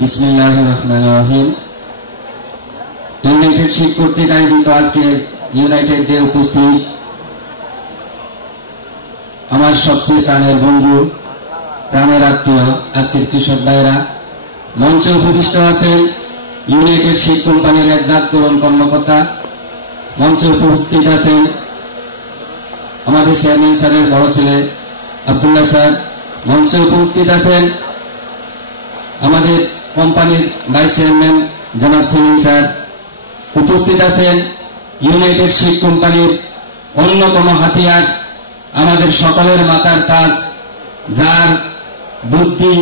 বিসমিল্লাহির রহমানির রহিম। United sheep কর্তৃক আয়োজিত আজকে ইউনাইটেড ডে উপস্থিত আমার সবচেয়ে প্রাণের বন্ধু, প্রাণের আত্মীয় আজকের কৃষক ভাইরা, মঞ্চে উপবিষ্ট আছেন ইউনাইটেড শিপ কোম্পানির এক জাতকরণ কর্মকর্তা, মঞ্চে উপস্থিত আছেন আমাদের চেয়ারম্যান স্যারের বড় ছেলে আব্দুল্লাহ স্যার, মঞ্চে উপস্থিত আছেন আমাদের কোম্পানির ভাইস চেয়ারম্যান জনাব সেলিম স্যার, উপস্থিত আছেন ইউনাইটেড শিপ কোম্পানির অন্যতম হাতিয়ার, আমাদের সকলের মাথার তাজ, যার বুদ্ধি,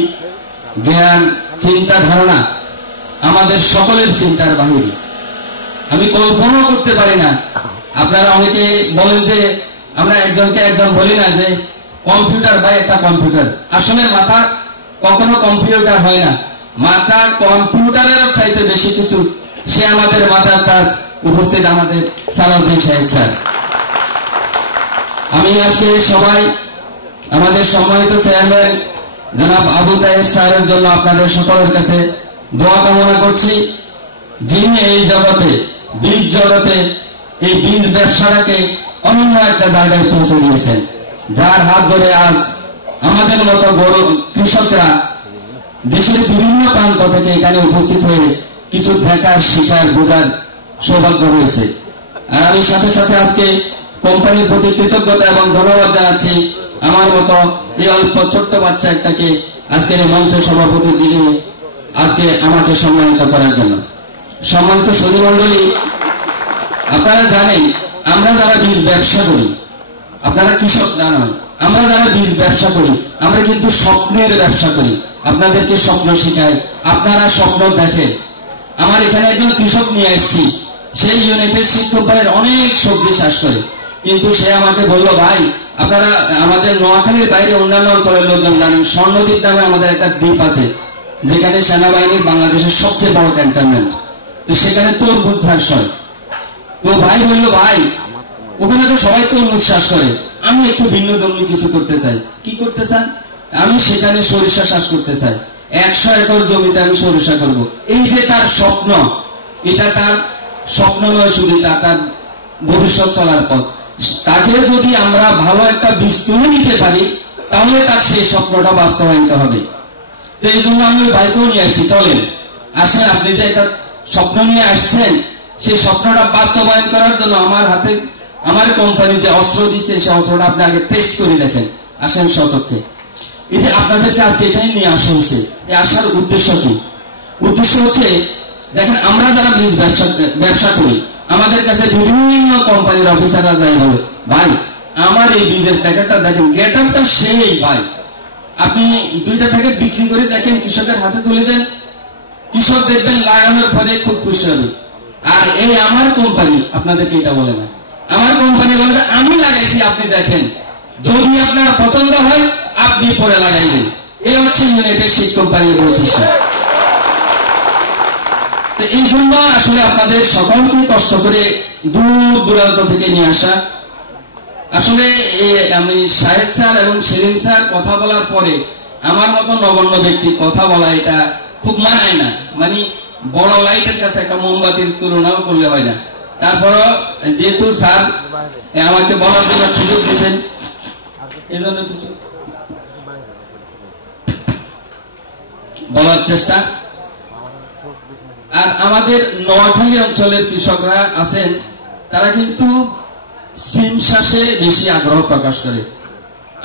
জ্ঞান, চিন্তা ধারণা আমাদের সকলের চিন্তার বাহিরে। আমি কল্পনা করতে পারি না। আপনারা অনেকে বলেন যে আমরা একজনকে একজন বলি না যে কম্পিউটার বা একটা কম্পিউটার, আসলে মাথা কখনো কম্পিউটার হয় না, মাথা কম্পিউটারের চাইতে বেশি কিছু। সে আমাদের মাথার তাজ, উপস্থিত আমাদের সালাউদ্দিন সাহেব স্যার। আমি আজকে সবাই আমাদের সম্মানিত চেয়ারম্যান জনাব আবু তাহের স্যারের জন্য আপনাদের সকলের কাছে দোয়া কামনা করছি, যিনি এই জগতে, বীজ জগতে এই বীজ ব্যবসাটাকে অনন্য একটা জায়গায় পৌঁছে দিয়েছেন, যার হাত ধরে আজ আমাদের মতো বড় কৃষকরা দেশের বিভিন্ন প্রান্ত থেকে এখানে উপস্থিত হয়ে কিছু দেখার, শিখার, বোঝার সৌভাগ্য হয়েছে। আর আমি সাথে সাথে আজকে কোম্পানির প্রতি কৃতজ্ঞতা এবং ধন্যবাদ জানাচ্ছি আমার মতো এই অল্প ছোট্ট বাচ্চা একটাকে আজকের এই মঞ্চের সভাপতি দিয়ে আজকে আমাকে সম্মানিত করার জন্য। সম্মানিত সুধী মণ্ডলী, আপনারা জানেন আমরা যারা বীজ ব্যবসা করি, আপনারা কৃষক না নয়, আমরা যারা বীজ ব্যবসা করি আমরা কিন্তু স্বপ্নের ব্যবসা করি। আপনাদেরকে স্বপ্ন শিখাই, আপনারা স্বপ্ন দেখেন। আমার এখানে একজন কৃষক নিয়ে এসেছি, সেই ইউনাইটেড শিপ কোম্পানির অনেক সবজি চাষ করে, কিন্তু সে আমাকে বলল, ভাই আপনারা আমাদের নোয়াখালীর বাইরে অন্যান্য অঞ্চলের লোকজন জানেন স্বর্ণদ্বীপ নামে আমাদের একটা দ্বীপ আছে, যেখানে সেনাবাহিনীর বাংলাদেশের সবচেয়ে বড় ক্যান্টনমেন্ট, তো সেখানে তরমুজ চাষ হয়। তো ভাই বললো, ভাই ওখানে তো সবাই তরমুজ চাষ করে, আমি একটু ভিন্ন ধর্মী কিছু করতে চাই। কি করতে চান? আমি সেখানে সরিষা চাষ করতে চাই, 100 একর জমিতে আমি সরিষা করব। এই যে তার স্বপ্ন, এটা তার স্বপ্ন নয় শুধু, তার ভবিষ্যৎ চলার পথ। তাকে যদি আমরা ভালো একটা বীজ তুলে নিতে পারি তাহলে তার সেই স্বপ্নটা বাস্তবায়িত হবে। তো এই জন্য আমি ভাইকেও নিয়ে আসছি, চলেন আসেন, আপনি যে একটা স্বপ্ন নিয়ে আসছেন সেই স্বপ্নটা বাস্তবায়ন করার জন্য আমার হাতে আমার কোম্পানি যে অস্ত্র দিচ্ছে সেই অস্ত্রটা আপনি আগে টেস্ট করে দেখেন, আসেন সচক্ষে। এই যে আপনাদেরকে আজকে এখানে নিয়ে আসা হয়েছে, এই আসার উদ্দেশ্য কি? উদ্দেশ্য হচ্ছে, দেখেন আমরা যারা বীজ ব্যবসা করি আমাদের কাছে বিভিন্ন কোম্পানির অফিসাররা যায় বলে, ভাই আমার এই বীজের প্যাকেটটা দেখেন, গেট আপটা সেই, ভাই আপনি 2টা প্যাকেট বিক্রি করে দেখেন, কৃষকের হাতে তুলে দেন, কৃষক দেখবেন লাগানোর পরে খুব খুশি হবে। আর এই আমার কোম্পানি আপনাদেরকে এটা বলে না, আমার কোম্পানি বলে আমি লাগাইছি, আপনি দেখেন, যদি আপনার পছন্দ হয় আপনি পরে লাগাইবেন। এই হচ্ছে ইউনাইটেড শিপ কোম্পানির বৈশিষ্ট্য। এই জন্য আসলে আপনাদের সকলকে কষ্ট করে দূর দূরান্ত থেকে নিয়ে আসা। আসলে আমি শাহেদ স্যার এবং সেলিম স্যার কথা বলার পরে আমার মতো নগণ্য ব্যক্তি কথা বলা এটা খুব মানায় না, মানে বড় লাইটের কাছে একটা মোমবাতির তুলনাও করলে হয় না। তারপরও যেহেতু স্যার আমাকে বলার জন্য সুযোগ দিয়েছেন, এই জন্য কিছু বলার চেষ্টা। আর আমাদের নোয়াখালী অঞ্চলের কৃষকরা আছেন, তারা কিন্তু সিম চাষে বেশি আগ্রহ প্রকাশ করে।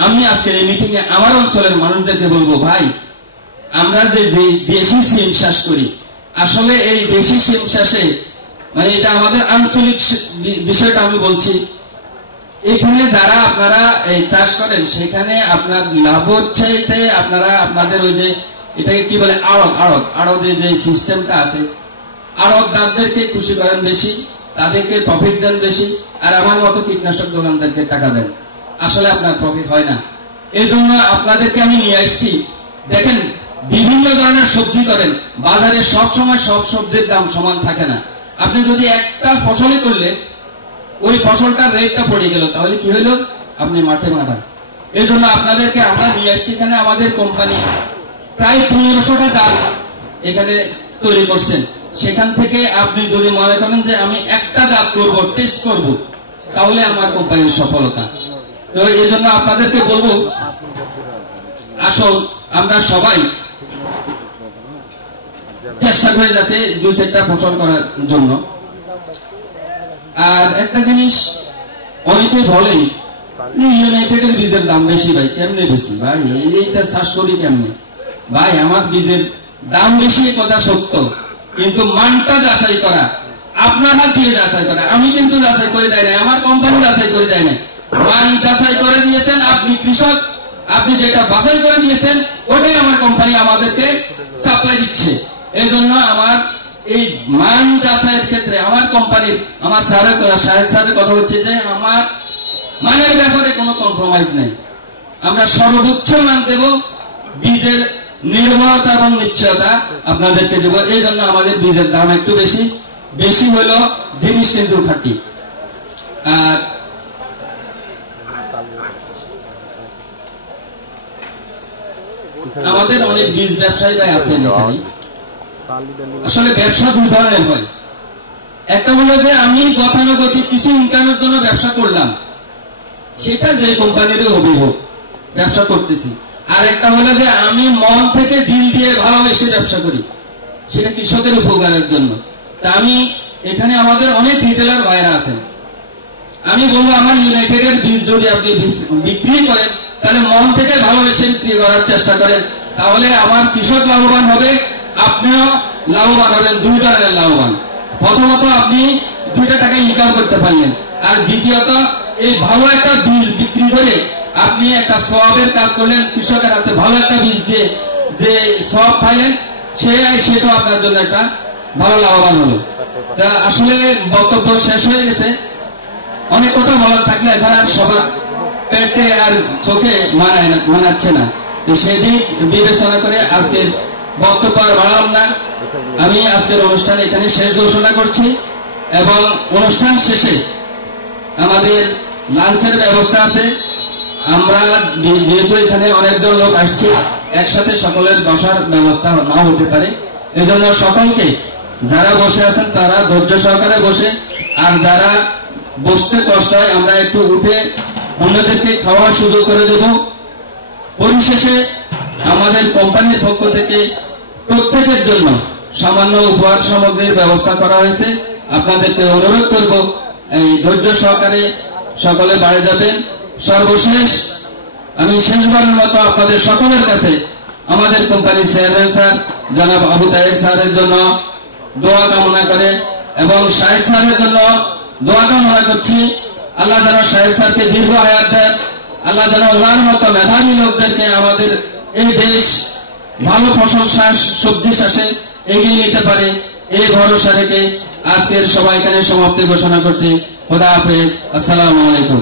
আমি আজকের এই মিটিং এ আমার অঞ্চলের মানুষদেরকে বলবো, ভাই আমরা যে দেশি সিম চাষ করি, আসলে এই দেশি সিম চাষে মানে এটা আমাদের আঞ্চলিক বিষয়টা আমি বলছি, এখানে যারা আপনারা এই চাষ করেন সেখানে আপনার লাভের চাইতে আপনারা আপনাদের ওই যে এটাকে কি বলে আড়তের যে সিস্টেমটা আছে, আড়তদারদেরকে খুশি করেন বেশি, তাদেরকে প্রফিট দেন বেশি, আর আমার মতো কীটনাশক দোকানদারকে টাকা দেন, আসলে আপনার প্রফিট হয় না। এই জন্য আপনাদেরকে আমি নিয়ে আসছি, দেখেন বিভিন্ন ধরনের সবজি করেন, বাজারে সব সময় সব সবজির দাম সমান থাকে না। আপনি যদি একটা ফসলই করলে ওই ফসলটার রেটটা পড়ে গেল, তাহলে কি হলো? আপনি মাঠে মাঠা। এই জন্য আপনাদেরকে আমরা নিয়ে আসছি, এখানে আমাদের কোম্পানি প্রায় 1500টা জাত এখানে তৈরি করছেন, সেখান থেকে আপনি যদি মনে করেন যে আমি একটা জাত করব, টেস্ট করব, তাহলে আমার কোম্পানির সফলতা। তো এই জন্য আপনাদেরকে বলবো, আসুন আমরা সবাই চেষ্টা করি যাতে 2-4টা ফসল করার জন্য। আর একটা জিনিস অনেকে বলেন ইউনাইটেড এর বীজের দাম বেশি ভাই, কেমনে বেশি ভাই, এইটা চাষ করি কেমনে ভাই? আমার বীজের দাম বেশি কথা সত্য, কিন্তু মানটা যাচাই করা, আপনার হাত দিয়ে যাচাই করা। আমি কিন্তু যাচাই করে দেয় না, আমার কোম্পানি যাচাই করে দেয় না, মান যাচাই করে দিয়েছেন আপনি কৃষক, আপনি যেটা বাছাই করে দিয়েছেন ওটাই আমার কোম্পানি আমাদেরকে সাপ্লাই দিচ্ছে। এই জন্য আমার এই মান যাচাইয়ের ক্ষেত্রে আমার কোম্পানির, আমার স্যারের কথা হচ্ছে যে আমার মানের ব্যাপারে কোনো কম্প্রোমাইজ নেই, আমরা সর্বোচ্চ মান দেব, বীজের নির্ভরতা এবং নিশ্চয়তা আপনাদেরকে দেব। এই জন্য আমাদের বীজের দাম একটু বেশি, বেশি হলো জিনিস কিন্তু খাঁটি। আর আমাদের অনেক বীজ ব্যবসায়ী ভাই আছেন এখানে। আসলে ব্যবসা দুই ধরনের হয়, একটা হলো যে আমি গতানুগতিক কিছু ইনকামের জন্য ব্যবসা করলাম, সেটা যে কোম্পানির হবি হোক ব্যবসা করতেছি। আর একটা হলো যে আমি মন থেকে দিল দিয়ে ভালোবেসে ব্যবসা করি, সেটা কৃষকের উপকারের জন্য। তা আমি এখানে আমাদের অনেক রিটেলার ভাইরা আছেন, আমি বলবো আমার ইউনাইটেড এর বীজ যদি আপনি বিক্রি করেন তাহলে মন থেকে ভালোবেসে বিক্রি করার চেষ্টা করেন, তাহলে আমার কৃষক লাভবান হবে, আপনিও লাভবান হবেন, দুই ধরনের লাভবান। প্রথমত আপনি 2টা টাকা ইনকাম করতে পারলেন, আর দ্বিতীয়ত এই ভালো একটা বীজ বিক্রি করে আপনি একটা সওয়াবের কাজ করলেন, কৃষকের হাতে ভালো একটা বীজ দিয়ে যে সওয়াব পাইলেন, সেটা আপনার জন্য একটা ভালো লাভবান হলো। তা আসলে বক্তব্য শেষ হয়ে গেছে, অনেক কথা বলার থাকলে এখন আর সবার পেটে আর চোখে মানাচ্ছে না, তো সেদিক বিবেচনা করে আজকের বক্তব্য আর বাড়ালাম না। আমি আজকের অনুষ্ঠান এখানে শেষ ঘোষণা করছি, এবং অনুষ্ঠান শেষে আমাদের লাঞ্চের ব্যবস্থা আছে। আমরা যেহেতু এখানে অনেকজন লোক আসছে, একসাথে সকলের বসার ব্যবস্থা নাও হতে পারে, এই জন্য সকলকে যারা বসে আছেন তারা ধৈর্য সহকারে বসে, আর যারা বসতে কষ্ট হয় আমরা একটু উঠে অন্যদেরকে খাওয়ার সুযোগ করে দেব। পরিশেষে আমাদের কোম্পানির পক্ষ থেকে প্রত্যেকের জন্য সামান্য উপহার সামগ্রীর ব্যবস্থা করা হয়েছে। আপনাদেরকে অনুরোধ করব এই ধৈর্য সহকারে সকলে বাড়ি যাবেন। সর্বশেষ আমি শেষবারের মতো আপনাদের সকলের কাছে আমাদের কোম্পানির চেয়ারম্যান স্যার জনাব আবু তাহের স্যারের জন্য দোয়া কামনা করে, এবং শাহেদ স্যারের জন্য দোয়া কামনা করছি। আল্লাহ যেন শাহেদ স্যারকে দীর্ঘ হায়াত দেন, আল্লাহ যেন ওনার মতো মেধাবী লোকদেরকে আমাদের এই দেশ ভালো ফসল চাষ, সবজি চাষে এগিয়ে নিতে পারে, এই ভরসা রেখে আজকের সবাই এখানে সমাপ্তি ঘোষণা করছি। খোদা হাফেজ, আসসালামু আলাইকুম।